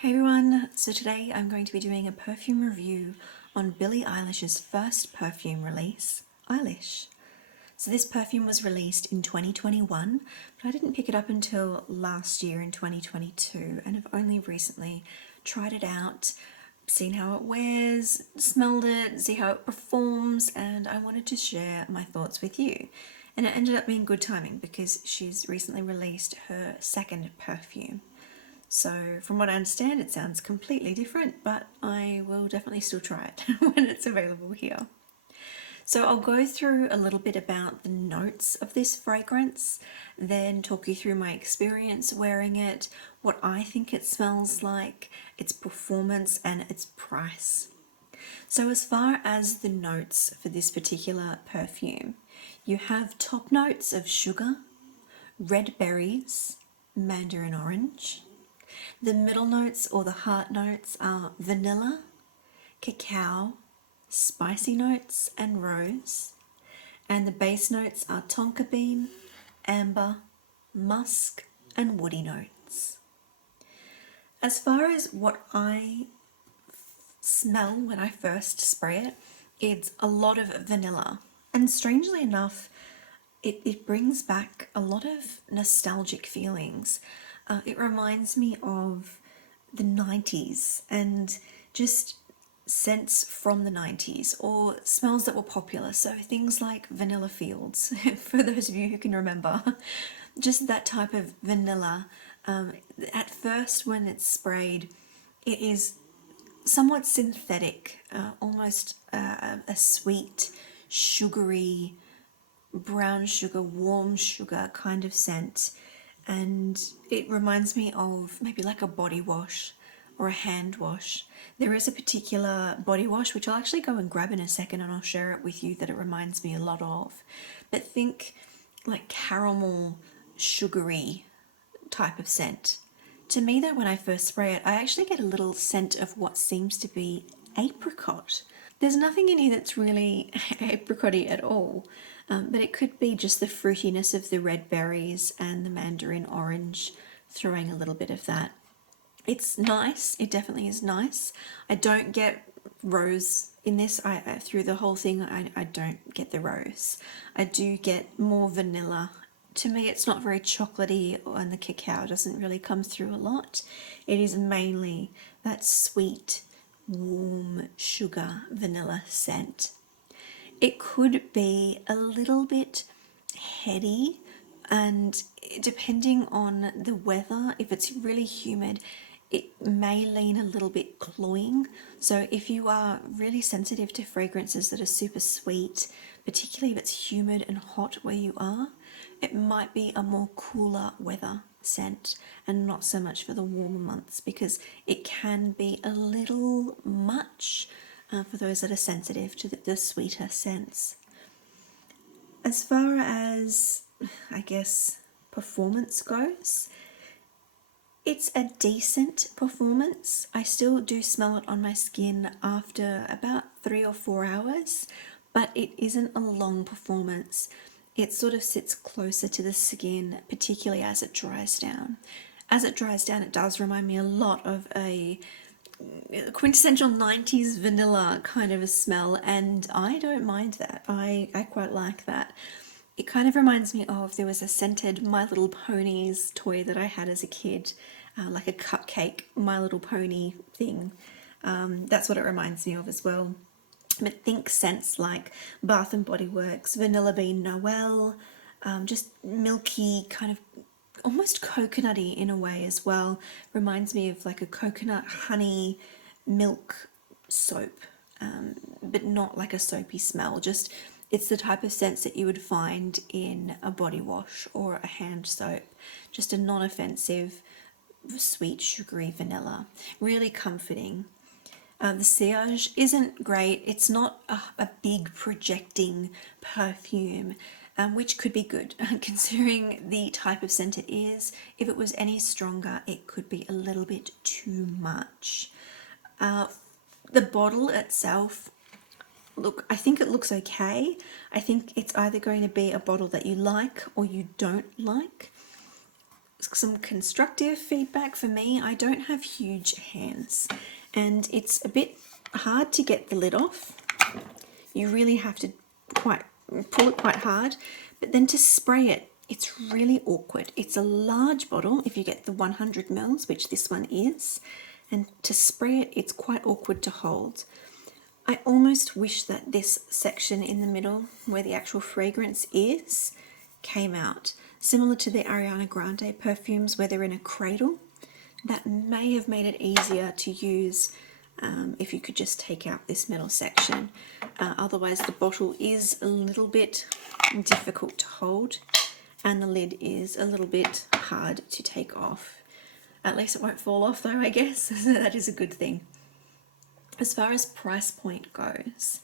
Hey everyone, so today I'm going to be doing a perfume review on Billie Eilish's first perfume release, Eilish. So this perfume was released in 2021, but I didn't pick it up until last year in 2022 and have only recently tried it out, seen how it wears, smelled it, see how it performs, and I wanted to share my thoughts with you. And it ended up being good timing because she's recently released her second perfume. So, from what I understand, it sounds completely different, but I will definitely still try it when it's available here. So, I'll go through a little bit about the notes of this fragrance, then talk you through my experience wearing it, what I think it smells like, its performance, and its price. So, as far as the notes for this particular perfume, you have top notes of sugar, red berries, mandarin orange. The middle notes or the heart notes are vanilla, cacao, spicy notes, and rose. And the base notes are tonka bean, amber, musk, and woody notes. As far as what I smell when I first spray it, it's a lot of vanilla. And strangely enough, it brings back a lot of nostalgic feelings. It reminds me of the 90s and just scents from the 90s or smells that were popular. So things like Vanilla Fields, for those of you who can remember, just that type of vanilla. At first, when it's sprayed, it is somewhat synthetic, almost a sweet, sugary, brown sugar, warm sugar kind of scent. And it reminds me of maybe like a body wash or a hand wash. There is a particular body wash which I'll actually go and grab in a second and I'll share it with you that it reminds me a lot of. But think like caramel, sugary type of scent. To me, though, when I first spray it, I actually get a little scent of what seems to be apricot. There's nothing in here that's really apricotty at all, but it could be just the fruitiness of the red berries and the mandarin orange, throwing a little bit of that. It's nice, it definitely is nice. I don't get rose in this. Through the whole thing, I don't get the rose. I do get more vanilla. To me, it's not very chocolatey, and the cacao doesn't really come through a lot. It is mainly that sweet, warm sugar vanilla scent. It could be a little bit heady, and depending on the weather, if it's really humid, it may lean a little bit cloying. So if you are really sensitive to fragrances that are super sweet, particularly if it's humid and hot where you are, it might be a more cooler weather scent and not so much for the warmer months, because it can be a little much for those that are sensitive to the sweeter scents. As far as, I guess, performance goes, it's a decent performance. I still do smell it on my skin after about 3 or 4 hours, but it isn't a long performance. It sort of sits closer to the skin, particularly as it dries down. As it dries down, it does remind me a lot of a quintessential 90s vanilla kind of a smell, and I don't mind that. I quite like that. It kind of reminds me of, there was a scented My Little Ponies toy that I had as a kid, like a cupcake My Little Pony thing. That's what it reminds me of as well. But think scents like Bath and Body Works, Vanilla Bean Noel, just milky, kind of almost coconutty in a way as well. Reminds me of like a coconut honey milk soap, but not like a soapy smell. Just, it's the type of scents that you would find in a body wash or a hand soap. Just a non-offensive, sweet, sugary vanilla. Really comforting. The sillage isn't great. It's not a big projecting perfume, which could be good considering the type of scent it is. If it was any stronger, it could be a little bit too much. The bottle itself, look, I think it looks okay. I think it's either going to be a bottle that you like or you don't like. some constructive feedback for me. I don't have huge hands and it's a bit hard to get the lid off. You really have to pull it quite hard, but then to spray it, it's really awkward. It's a large bottle if you get the 100 mils, which this one is, and to spray it, it's quite awkward to hold. I almost wish that this section in the middle where the actual fragrance is came out, similar to the Ariana Grande perfumes where they're in a cradle. That may have made it easier to use if you could just take out this middle section. Otherwise the bottle is a little bit difficult to hold and the lid is a little bit hard to take off. At least it won't fall off though, I guess. So that is a good thing. As far as price point goes,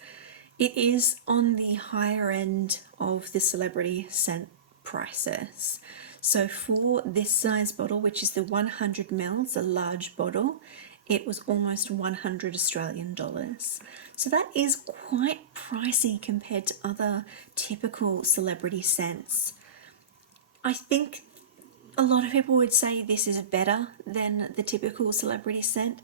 it is on the higher end of the celebrity scent prices. So for this size bottle, which is the 100 mils, a large bottle, it was almost 100 Australian dollars. So that is quite pricey compared to other typical celebrity scents. I think a lot of people would say this is better than the typical celebrity scent,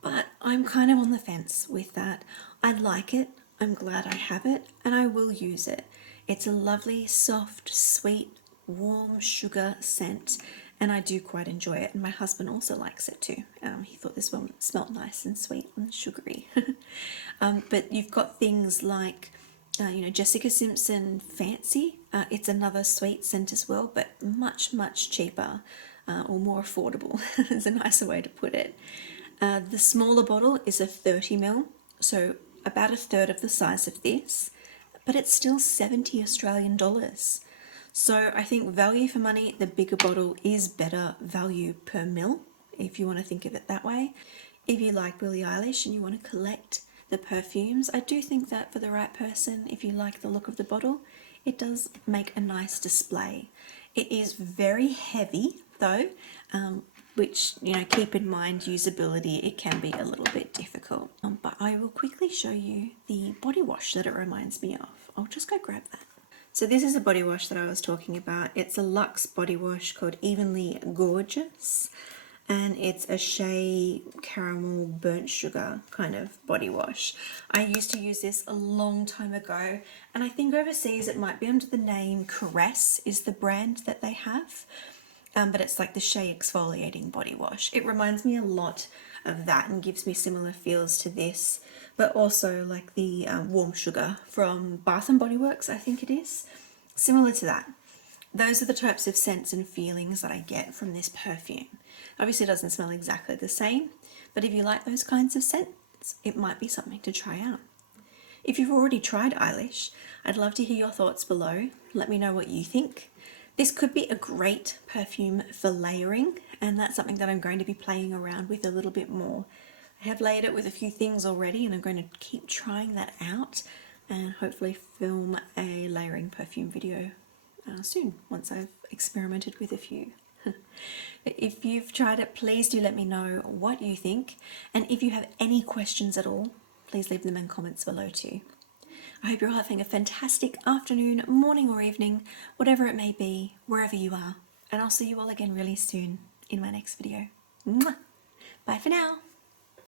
but I'm kind of on the fence with that. I like it, I'm glad I have it, and I will use it. It's a lovely, soft, sweet, warm sugar scent, and I do quite enjoy it, and my husband also likes it too. He thought this one smelled nice and sweet and sugary. But you've got things like Jessica Simpson Fancy. It's another sweet scent as well, but much, much cheaper or more affordable is a nicer way to put it. The smaller bottle is a 30 ml, so about a third of the size of this, but it's still 70 Australian dollars. So I think value for money, the bigger bottle is better value per mil, if you want to think of it that way. If you like Billie Eilish and you want to collect the perfumes, I do think that for the right person, if you like the look of the bottle, it does make a nice display. It is very heavy though, which, keep in mind usability, it can be a little bit difficult. But I will quickly show you the body wash that it reminds me of. I'll just go grab that. So this is a body wash that I was talking about. It's a luxe body wash called Evenly Gorgeous, and it's a shea caramel burnt sugar kind of body wash. I used to use this a long time ago, and I think overseas it might be under the name Caress is the brand that they have. But it's like the shea exfoliating body wash. It reminds me a lot of that and gives me similar feels to this, but also like the warm sugar from Bath & Body Works, I think it is. Similar to that. Those are the types of scents and feelings that I get from this perfume. Obviously it doesn't smell exactly the same, but if you like those kinds of scents, it might be something to try out. If you've already tried Eilish, I'd love to hear your thoughts below. Let me know what you think. This could be a great perfume for layering, and that's something that I'm going to be playing around with a little bit more. I have layered it with a few things already, and I'm going to keep trying that out and hopefully film a layering perfume video soon, once I've experimented with a few. If you've tried it, please do let me know what you think, and if you have any questions at all, please leave them in comments below too. I hope you're all having a fantastic afternoon, morning or evening, whatever it may be, wherever you are. And I'll see you all again really soon in my next video. Mwah! Bye for now.